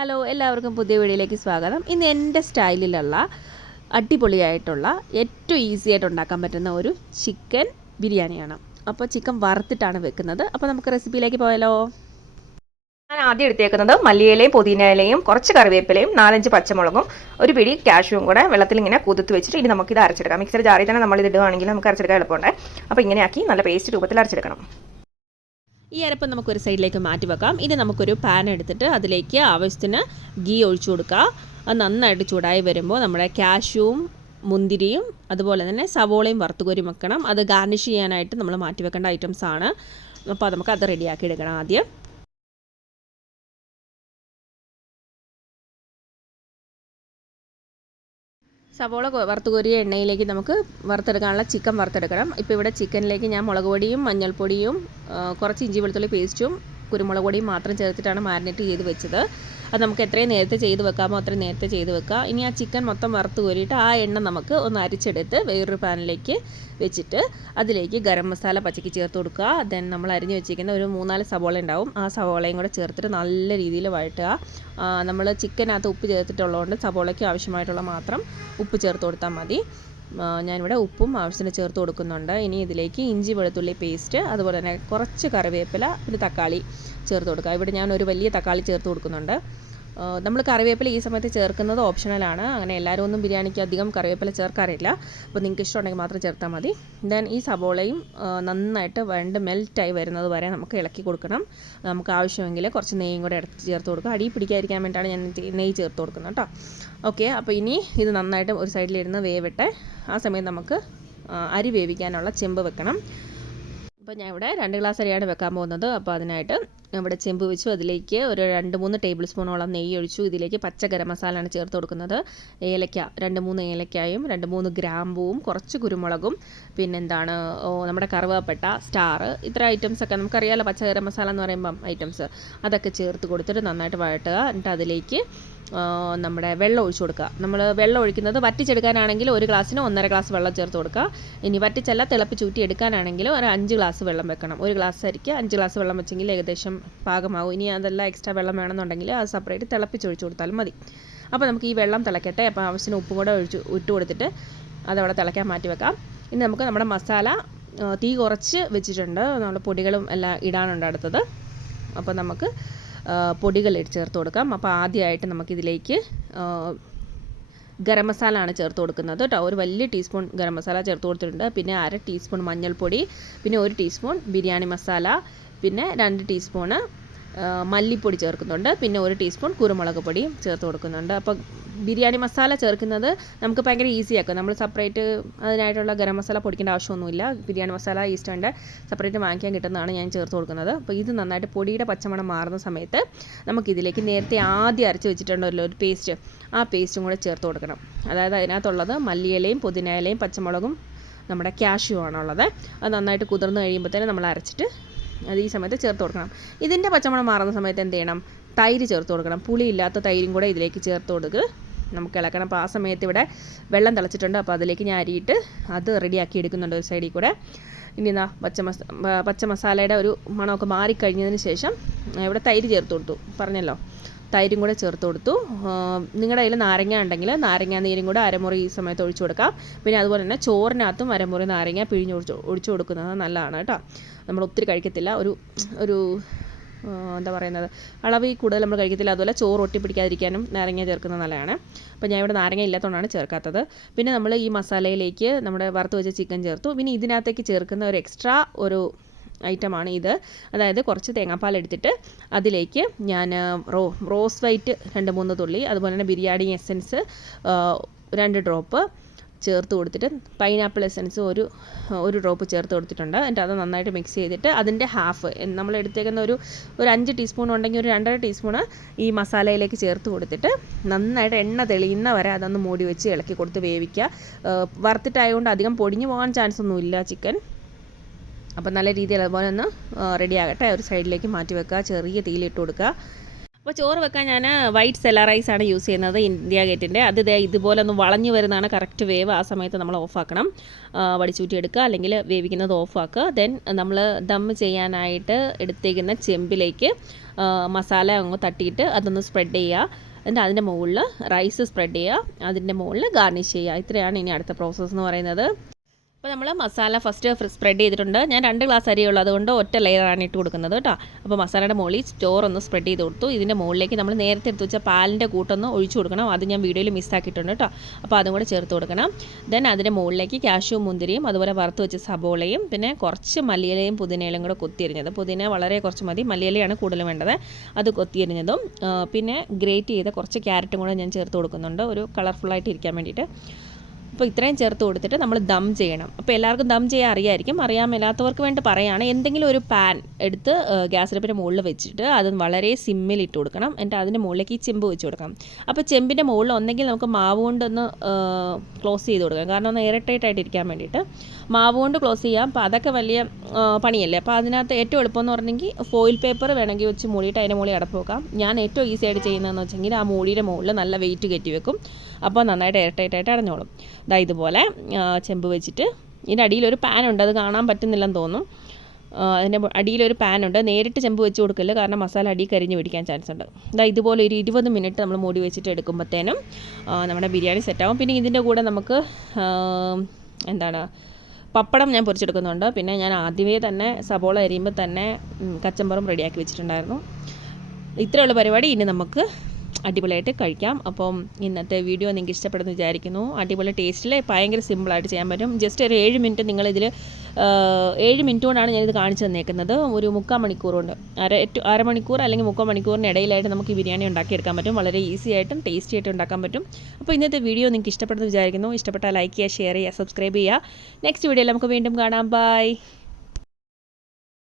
Hello എല്ലാവർക്കും പുതിയ വീഡിയോയിലേക്ക് സ്വാഗതം. ഇന്ന് എന്റെ സ്റ്റൈലിലുള്ള അടിപൊളിയായിട്ടുള്ള ഏറ്റവും ഈസി ആയിട്ട് ഉണ്ടാക്കാൻ പറ്റുന്ന ഒരു ചിക്കൻ ബിരിയാണിയാണ്. അപ്പോൾ ചിക്കൻ വറുത്തിട്ടാണ് വെക്കുന്നത്. അപ്പോൾ നമുക്ക് റെസിപ്പിയിലേക്ക് പോയാലോ? ഞാൻ ആദ്യം എടുത്തേക്കുന്നത് മല്ലിയിലയും പുതിനയിലയും കുറച്ച് കറിവേപ്പിലയും നാലഞ്ച് പച്ചമുളകും ഒരു പിടി കാഷ്യൂം കൂടെ വെള്ളത്തിൽ ഇങ്ങനെ കുതിർത്ത് വെച്ചിട്ട് ഇനി നമുക്ക് അരച്ചെടുക്കാം. മിക്സർ ജാറിൽ തന്നെ നമ്മൾ ഇത് ഇടുകയാണെങ്കിൽ നമുക്ക് അരച്ചെടുക്കാൻ എളുപ്പമുണ്ട്. അപ്പോൾ ഇങ്ങനെയാക്കി നല്ല പേസ്റ്റ് രൂപത്തിൽ അരച്ചെടുക്കണം. ഈ അരപ്പ് നമുക്കൊരു സൈഡിലേക്ക് മാറ്റി വെക്കാം. ഇനി നമുക്കൊരു പാൻ എടുത്തിട്ട് അതിലേക്ക് ആവശ്യത്തിന് ഗീ ഒഴിച്ചു കൊടുക്കുക അത് നന്നായിട്ട് ചൂടായി വരുമ്പോൾ നമ്മുടെ കാഷ്യൂവും മുന്തിരിയും അതുപോലെ തന്നെ സവോളയും വറുത്തുകോരി വെക്കണം. അത് ഗാർണിഷ് ചെയ്യാനായിട്ട് നമ്മൾ മാറ്റി വെക്കേണ്ട ഐറ്റംസ് ആണ്. അപ്പോൾ നമുക്ക് അത് റെഡിയാക്കി എടുക്കണം ആദ്യം. സവോള വറുത്ത് കോരിയ എണ്ണയിലേക്ക് നമുക്ക് വറുത്തെടുക്കാനുള്ള ചിക്കൻ വറുത്തെടുക്കണം. ഇപ്പോൾ ഇവിടെ ചിക്കനിലേക്ക് ഞാൻ മുളക് പൊടിയും മഞ്ഞൾപ്പൊടിയും കുറച്ച് ഇഞ്ചി വെളുത്തുള്ളി പേസ്റ്റും കുരുമുളക് പൊടിയും മാത്രം ചേർത്തിട്ടാണ് മാരിനേറ്റ് ചെയ്ത് വെച്ചത്. അത് നമുക്ക് എത്രയും നേരത്തെ ചെയ്ത് വെക്കാമോ അത്രയും നേരത്തെ ചെയ്ത് വെക്കുക ഇനി ആ ചിക്കൻ മൊത്തം വറുത്ത് കോരിയിട്ട് ആ എണ്ണ നമുക്ക് ഒന്ന് അരിച്ചെടുത്ത് വേറൊരു പാനിലേക്ക് വെച്ചിട്ട് അതിലേക്ക് ഗരം മസാല പച്ചയ്ക്ക് ചേർത്ത് കൊടുക്കുക. ദെൻ നമ്മൾ അരിഞ്ഞ് വെച്ചിരിക്കുന്ന ഒരു മൂന്നാൽ സവോള ഉണ്ടാവും. ആ സവോളയും കൂടെ ചേർത്തിട്ട് നല്ല രീതിയിൽ വഴട്ടുക. നമ്മൾ ചിക്കനകത്ത് ഉപ്പ് ചേർത്തിട്ടുള്ളതുകൊണ്ട് സവോളയ്ക്ക് ആവശ്യമായിട്ടുള്ള മാത്രം ഉപ്പ് ചേർത്ത് കൊടുത്താൽ മതി. ഞാനിവിടെ ഉപ്പും ആവശ്യത്തിന് ചേർത്ത് കൊടുക്കുന്നുണ്ട്. ഇനി ഇതിലേക്ക് ഇഞ്ചി വെളുത്തുള്ളി പേസ്റ്റ് അതുപോലെ തന്നെ കുറച്ച് കറിവേപ്പില ഒരു തക്കാളി ചേർത്ത് കൊടുക്കുക. ഇവിടെ ഞാൻ ഒരു വലിയ തക്കാളി ചേർത്ത് കൊടുക്കുന്നുണ്ട്. നമ്മൾ കറിവേപ്പില ഈ സമയത്ത് ചേർക്കുന്നത് ഓപ്ഷണലാണ് അങ്ങനെ എല്ലാവരും ഒന്നും ബിരിയാണിക്ക് അധികം കറിവേപ്പില ചേർക്കാറില്ല. അപ്പോൾ നിങ്ങൾക്ക് ഇഷ്ടമുണ്ടെങ്കിൽ മാത്രം ചേർത്താൽ മതി. ദെൻ ഈ സബോളയും നന്നായിട്ട് വണ്ട് മെൽറ്റായി വരുന്നത് വരെ നമുക്ക് ഇളക്കി കൊടുക്കണം. നമുക്ക് ആവശ്യമെങ്കിൽ കുറച്ച് നെയ്യും കൂടെ എടുത്ത് ചേർത്ത് കൊടുക്കുക. അടി പിടിക്കാതിരിക്കാൻ വേണ്ടിയിട്ടാണ് ഞാൻ നെയ്യ് ചേർത്ത് കൊടുക്കുന്നത് കേട്ടോ ഓക്കെ അപ്പോൾ ഇനി ഇത് നന്നായിട്ട് ഒരു സൈഡിലിരുന്ന് വേവട്ടെ ആ സമയം നമുക്ക് അരി വേവിക്കാനുള്ള ചെമ്പ് വെക്കണം. അപ്പോൾ ഞാൻ ഇവിടെ രണ്ട് ഗ്ലാസ് അരിയാണ് വെക്കാൻ പോകുന്നത്. അപ്പോൾ അതിനായിട്ട് ഇവിടെ ചെമ്പ് വെച്ചു. അതിലേക്ക് ഒരു രണ്ട് മൂന്ന് ടേബിൾ സ്പൂണോളം നെയ്യ് ഒഴിച്ചു. ഇതിലേക്ക് പച്ച മസാലയാണ് ചേർത്ത് കൊടുക്കുന്നത്. ഏലക്ക രണ്ട് മൂന്ന് ഏലക്കായും രണ്ട് മൂന്ന് ഗ്രാമ്പൂവും കുറച്ച് കുരുമുളകും പിന്നെന്താണ് നമ്മുടെ കറുവാപ്പട്ട സ്റ്റാർ ഇത്ര ഐറ്റംസ് ഒക്കെ നമുക്കറിയാലോ പച്ച മസാല എന്ന് പറയുമ്പം ഐറ്റംസ് അതൊക്കെ ചേർത്ത് കൊടുത്തിട്ട് നന്നായിട്ട് വഴട്ടുക. എന്നിട്ട് അതിലേക്ക് നമ്മുടെ വെള്ളം ഒഴിച്ചു കൊടുക്കുക. നമ്മൾ വെള്ളം ഒഴിക്കുന്നത് വറ്റിച്ചെടുക്കാനാണെങ്കിൽ ഒരു ഗ്ലാസ്സിന് ഒന്നര ഗ്ലാസ് വെള്ളം ചേർത്ത് കൊടുക്കുക. ഇനി വറ്റിച്ചല്ല തിളപ്പിച്ചൂറ്റി എടുക്കാനാണെങ്കിൽ ഒരു അഞ്ച് ഗ്ലാസ് വെള്ളം വെക്കണം. ഒരു ഗ്ലാസ് അരിക്ക് അഞ്ച് ഗ്ലാസ് വെള്ളം വെച്ചെങ്കിൽ ഏകദേശം പാകമാവും. ഇനി അതെല്ലാം എക്സ്ട്രാ വെള്ളം വേണമെന്നുണ്ടെങ്കിൽ അത് സെപ്പറേറ്റ് തിളപ്പിച്ച് ഒഴിച്ചു കൊടുത്താലും മതി. അപ്പോൾ നമുക്ക് ഈ വെള്ളം തിളക്കട്ടെ. അപ്പോൾ ആവശ്യത്തിന് ഉപ്പും കൂടെ ഒഴിച്ച് ഇട്ട് കൊടുത്തിട്ട് അതവിടെ തിളയ്ക്കാൻ മാറ്റി വെക്കാം. ഇനി നമുക്ക് നമ്മുടെ മസാല തീ കുറച്ച് വെച്ചിട്ടുണ്ട്. നമ്മൾ പൊടികളും എല്ലാം ഇടാനുണ്ട് അടുത്തത്. അപ്പോൾ നമുക്ക് പൊടികൾ ചേർത്ത് കൊടുക്കാം. അപ്പോൾ ആദ്യമായിട്ട് നമുക്കിതിലേക്ക് ഗരം മസാല ആണ് ചേർത്ത് കൊടുക്കുന്നത് കേട്ടോ. ഒരു വലിയ ടീസ്പൂൺ ഗരം മസാല ചേർത്ത് കൊടുത്തിട്ടുണ്ട്. പിന്നെ അര ടീസ്പൂൺ മഞ്ഞൾപ്പൊടി. പിന്നെ ഒരു ടീസ്പൂൺ ബിരിയാണി മസാല. പിന്നെ രണ്ട് ടീസ്പൂണ് മല്ലിപ്പൊടി ചേർക്കുന്നുണ്ട്. പിന്നെ ഒരു ടീസ്പൂൺ കുരുമുളക് പൊടിയും ചേർത്ത് കൊടുക്കുന്നുണ്ട്. അപ്പോൾ ബിരിയാണി മസാല ചേർക്കുന്നത് നമുക്ക് ഭയങ്കര ഈസി ആക്കും. നമ്മൾ സെപ്പറേറ്റ് അതിനായിട്ടുള്ള ഗരം മസാല പൊടിക്കേണ്ട ആവശ്യമൊന്നുമില്ല. ബിരിയാണി മസാല ഈസ്റ്റേണിന്റെ സെപ്പറേറ്റ് വാങ്ങിക്കാൻ കിട്ടുന്നതാണ് ഞാൻ ചേർത്ത് കൊടുക്കുന്നത്. അപ്പോൾ ഇത് നന്നായിട്ട് പൊടിയുടെ പച്ചമണം മാറുന്ന സമയത്ത് നമുക്കിതിലേക്ക് നേരത്തെ ആദ്യം അരച്ച് വെച്ചിട്ടുണ്ടല്ലോ ഒരു പേസ്റ്റ് ആ പേസ്റ്റും കൂടെ ചേർത്ത് കൊടുക്കണം. അതായത് അതിനകത്തുള്ളത് മല്ലിയിലയും പുതിനയിലയും പച്ചമുളകും നമ്മുടെ കാഷ്യൂ ആണുള്ളത്. അത് നന്നായിട്ട് കുതിർന്ന് കഴിയുമ്പോൾ തന്നെ നമ്മൾ അരച്ചിട്ട് അത് ഈ സമയത്ത് ചേർത്ത് കൊടുക്കണം. ഇതിന്റെ പച്ചമണം മാറുന്ന സമയത്ത് എന്ത് ചെയ്യണം? തൈര് ചേർത്ത് കൊടുക്കണം. പുളിയില്ലാത്ത തൈരും കൂടെ ഇതിലേക്ക് ചേർത്ത് കൊടുക്കുക നമുക്ക് ഇളക്കണം. അപ്പോൾ ആ സമയത്ത് ഇവിടെ വെള്ളം തിളച്ചിട്ടുണ്ട്. അപ്പോൾ അതിലേക്ക് ഞാൻ അരിയിട്ട് അത് റെഡിയാക്കി എടുക്കുന്നുണ്ട് ഒരു സൈഡിൽ കൂടെ. ഇനി എന്നാ പച്ച മസ പ- പച്ച മസാലയുടെ ഒരു മണമൊക്കെ മാറിക്കഴിഞ്ഞതിന് ശേഷം ഇവിടെ തൈര് ചേർത്ത് കൊടുത്തു. പറഞ്ഞല്ലോ. തൈരും കൂടെ ചേർത്ത് കൊടുത്തു. നിങ്ങളുടെ കയ്യിൽ നാരങ്ങ ഉണ്ടെങ്കിൽ നാരങ്ങ നീരും കൂടെ അരമുറി ഈ സമയത്ത് ഒഴിച്ചു കൊടുക്കാം. പിന്നെ അതുപോലെ തന്നെ ചോറിനകത്തും അരമുറി നാരങ്ങ പിഴിഞ്ഞ് ഒഴിച്ച് ഒഴിച്ചു കൊടുക്കുന്നത് നല്ലതാണ് കേട്ടോ. നമ്മൾ ഒത്തിരി കഴിക്കത്തില്ല. ഒരു ഒരു എന്താ പറയുന്നത് അളവ് കൂടുതൽ നമ്മൾ കഴിക്കത്തില്ല. അതുപോലെ ചോറ് ഒട്ടി പിടിക്കാതിരിക്കാനും നാരങ്ങ ചേർക്കുന്നത് നല്ലതാണ്. അപ്പോൾ ഞാൻ ഇവിടെ നാരങ്ങ ഇല്ലാത്തതുകൊണ്ടാണ് ചേർക്കാത്തത്. പിന്നെ നമ്മൾ ഈ മസാലയിലേക്ക് നമ്മുടെ വറുത്ത് വെച്ച ചിക്കൻ ചേർത്തു. പിന്നെ ഇതിനകത്തേക്ക് ചേർക്കുന്ന ഒരു എക്സ്ട്രാ ഒരു ഐറ്റമാണ് ഇത്. അതായത് കുറച്ച് തേങ്ങാപ്പാൽ എടുത്തിട്ട് അതിലേക്ക് ഞാൻ റോ റോസ് വൈറ്റ് രണ്ട് മൂന്ന് തുള്ളി അതുപോലെ തന്നെ ബിരിയാണി എസൻസ് രണ്ട് ഡ്രോപ്പ് ചേർത്ത് കൊടുത്തിട്ട് പൈനാപ്പിൾ എസൻസ് ഒരു ഒരു ഡ്രോപ്പ് ചേർത്ത് കൊടുത്തിട്ടുണ്ട്. എന്നിട്ട് അത് നന്നായിട്ട് മിക്സ് ചെയ്തിട്ട് അതിന്റെ ഹാഫ് നമ്മൾ എടുത്തേക്കുന്ന ഒരു ഒരു അഞ്ച് ടീസ്പൂൺ ഉണ്ടെങ്കിൽ ഒരു രണ്ടര ടീസ്പൂണ് ഈ മസാലയിലേക്ക് ചേർത്ത് കൊടുത്തിട്ട് നന്നായിട്ട് എണ്ണ തെളിയുന്ന വരെ അതൊന്ന് മൂടി വെച്ച് ഇളക്കി കൊടുത്ത് വേവിക്കുക. വറുത്തിട്ടായതുകൊണ്ട് അധികം പൊടിഞ്ഞു പോകാൻ ചാൻസ് ഒന്നുമില്ല ചിക്കൻ. അപ്പം നല്ല രീതിയിൽ അതുപോലെ ഒന്ന് റെഡി ആകട്ടെ. ഒരു സൈഡിലേക്ക് മാറ്റി വെക്കുക. ചെറിയ തീയിലിട്ട് കൊടുക്കുക. അപ്പോൾ ചോറ് വെക്കാൻ ഞാൻ വൈറ്റ് സെല്ല റൈസ് ആണ് യൂസ് ചെയ്യുന്നത് ഇന്ത്യ ഗേറ്റിന്റെ അത് ഇതേ ഇതുപോലെ ഒന്ന് വളഞ്ഞു വരുന്നതാണ്. കറക്റ്റ് വേവ് ആ സമയത്ത് നമ്മൾ ഓഫാക്കണം വടിച്ചൂറ്റി എടുക്കുക. അല്ലെങ്കിൽ വേവിക്കുന്നത് ഓഫാക്കുക ദെൻ നമ്മൾ ദം ചെയ്യാനായിട്ട് എടുത്തേക്കുന്ന ചെമ്പിലേക്ക് മസാല അങ്ങ് തട്ടിയിട്ട് അതൊന്ന് സ്പ്രെഡ് ചെയ്യുക. എന്നിട്ട് അതിന്റെ മുകളിൽ റൈസ് സ്പ്രെഡ് ചെയ്യുക. അതിന്റെ മുകളിൽ ഗാർണിഷ് ചെയ്യുക. ഇത്രയാണ് ഇനി അടുത്ത പ്രോസസ്സ് എന്ന് പറയുന്നത്. അപ്പോൾ നമ്മൾ മസാല ഫസ്റ്റ് സ്പ്രെഡ് ചെയ്തിട്ടുണ്ട്. ഞാൻ രണ്ട് ഗ്ലാസ് അരിയുള്ളൂ അതുകൊണ്ട് ഒറ്റ ലെയറാണ് ഇട്ട് കൊടുക്കുന്നത് കേട്ടോ അപ്പോൾ മസാലയുടെ മുകളിൽ ഒന്ന് സ്പ്രെഡ് ചെയ്ത് കൊടുത്തു. ഇതിന്റെ മുകളിലേക്ക് നമ്മൾ നേരത്തെ എടുത്ത് വെച്ച പാലിന്റെ കൂട്ടൊന്ന് ഒഴിച്ചു കൊടുക്കണം. അത് ഞാൻ വീഡിയോയിൽ മിസ്സാക്കിയിട്ടുണ്ട് കേട്ടോ അപ്പോൾ അതും കൂടെ ചേർത്ത് കൊടുക്കണം. ദെൻ അതിന്റെ മുകളിലേക്ക് കാഷ്യൂ മുന്തിരിയും അതുപോലെ വറുത്ത് വെച്ച സബോളയും പിന്നെ കുറച്ച് മല്ലിയിലയും പുതിനയിലും കൂടെ കൊത്തിയരിഞ്ഞത് പുതിന വളരെ കുറച്ച് മതി. മല്ലിയിലയാണ് കൂടുതൽ വേണ്ടത്. അത് കൊത്തിയരിഞ്ഞതും പിന്നെ ഗ്രേറ്റ് ചെയ്ത കുറച്ച് ക്യാരറ്റും കൂടെ ഞാൻ ചേർത്ത് കൊടുക്കുന്നുണ്ട്. ഒരു കളർഫുള്ളായിട്ട് ഇരിക്കാൻ വേണ്ടിയിട്ട്. അപ്പോൾ ഇത്രയും ചേർത്ത് കൊടുത്തിട്ട് നമ്മൾ ദം ചെയ്യണം. അപ്പോൾ എല്ലാവർക്കും ദം ചെയ്യാൻ അറിയായിരിക്കും. അറിയാമല്ലാത്തവർക്ക് വേണ്ടി പറയുകയാണ് എന്തെങ്കിലും ഒരു പാൻ എടുത്ത് ഗ്യാസ് അടുപ്പിന്റെ മുകളിൽ വെച്ചിട്ട് അത് വളരെ സിമ്മിൽ ഇട്ട് കൊടുക്കണം. എന്നിട്ട് അതിന്റെ മുകളിലേക്ക് ഈ ചെമ്പ് വെച്ച് കൊടുക്കണം. അപ്പോൾ ചെമ്പിന്റെ മുകളിൽ ഒന്നെങ്കിൽ നമുക്ക് മാവ് കൊണ്ടൊന്ന് ക്ലോസ് ചെയ്ത് കൊടുക്കാം. കാരണം ഒന്ന് ഇറിറ്റേറ്റ് ഇരിക്കാൻ വേണ്ടിയിട്ട്. മാവ് കൊണ്ട് ക്ലോസ് ചെയ്യാം. അപ്പോൾ അതൊക്കെ വലിയ പണിയല്ലേ? അപ്പോൾ അതിനകത്ത് ഏറ്റവും എളുപ്പം എന്ന് പറഞ്ഞെങ്കിൽ ഫോയിൽ പേപ്പർ വേണമെങ്കിൽ വെച്ച് മൂടിയിട്ട് അതിന്റെ മുകളിൽ അടപ്പ് വെക്കാം. ഞാൻ ഏറ്റവും ഈസി ആയിട്ട് ചെയ്യുന്നതെന്ന് വെച്ചെങ്കിൽ ആ മൂടിയുടെ മുകളിൽ നല്ല വെയിറ്റ് കയറ്റി വെക്കും. അപ്പോൾ നന്നായിട്ട് എയർടൈറ്റ് ആയിട്ട് അടഞ്ഞോളും. ഇതാ ഇതുപോലെ ചെമ്പ് വെച്ചിട്ട് ഇതിന്റെ അടിയിലൊരു പാൻ ഉണ്ട് അത് കാണാൻ പറ്റുന്നില്ലെന്ന് തോന്നും. അതിന്റെ അടിയിലൊരു പാൻ നേരിട്ട് ചെമ്പ് വെച്ച് കൊടുക്കൽ കാരണം മസാല അടി കരിഞ്ഞ് പിടിക്കാൻ ചാൻസ് ഉണ്ട്. ഇതാ ഇതുപോലെ ഒരു ഇരുപത് മിനിറ്റ് നമ്മൾ മൂടി വെച്ചിട്ട് എടുക്കുമ്പോഴത്തേനും നമ്മുടെ ബിരിയാണി സെറ്റാവും പിന്നെ ഇതിന്റെ കൂടെ നമുക്ക് എന്താണ് പപ്പടം ഞാൻ പൊരിച്ചെടുക്കുന്നുണ്ട്. പിന്നെ ഞാൻ ആദ്യമേ തന്നെ സബോള അരിയുമ്പോൾ തന്നെ കച്ചമ്പറും റെഡിയാക്കി വെച്ചിട്ടുണ്ടായിരുന്നു. ഇത്രയുള്ള പരിപാടി. ഇനി നമുക്ക് അടിപൊളിയായിട്ട് കഴിക്കാം. അപ്പം ഇന്നത്തെ വീഡിയോ നിങ്ങൾക്ക് ഇഷ്ടപ്പെടുന്നു വിചാരിക്കുന്നു. അടിപൊളി ടേസ്റ്റിൽ ഭയങ്കര സിമ്പിളായിട്ട് ചെയ്യാൻ പറ്റും. ജസ്റ്റ് ഒരു ഏഴ് മിനിറ്റ് നിങ്ങളിതിൽ ഏഴ് മിനിറ്റ് കൊണ്ടാണ് ഞാനിത് കാണിച്ചു തന്നേക്കുന്നത്. ഒരു മുക്കാൽ മണിക്കൂർ കൊണ്ട്. അര അരമണിക്കൂർ അല്ലെങ്കിൽ മുക്കാൽ മണിക്കൂറിന് ഇടയിലായിട്ട് നമുക്ക് ബിരിയാണി ഉണ്ടാക്കിയെടുക്കാൻ പറ്റും. വളരെ ഈസി ആയിട്ടും ടേസ്റ്റി ആയിട്ടും ഉണ്ടാക്കാൻ പറ്റും. അപ്പോൾ ഇന്നത്തെ വീഡിയോ നിങ്ങൾക്ക് ഇഷ്ടപ്പെടുന്നു വിചാരിക്കുന്നു. ഇഷ്ടപ്പെട്ടാൽ ലൈക്ക് ചെയ്യുക ഷെയർ ചെയ്യുക സബ്സ്ക്രൈബ് ചെയ്യുക. നെക്സ്റ്റ് വീഡിയോയിൽ നമുക്ക് വീണ്ടും കാണാം. ബൈ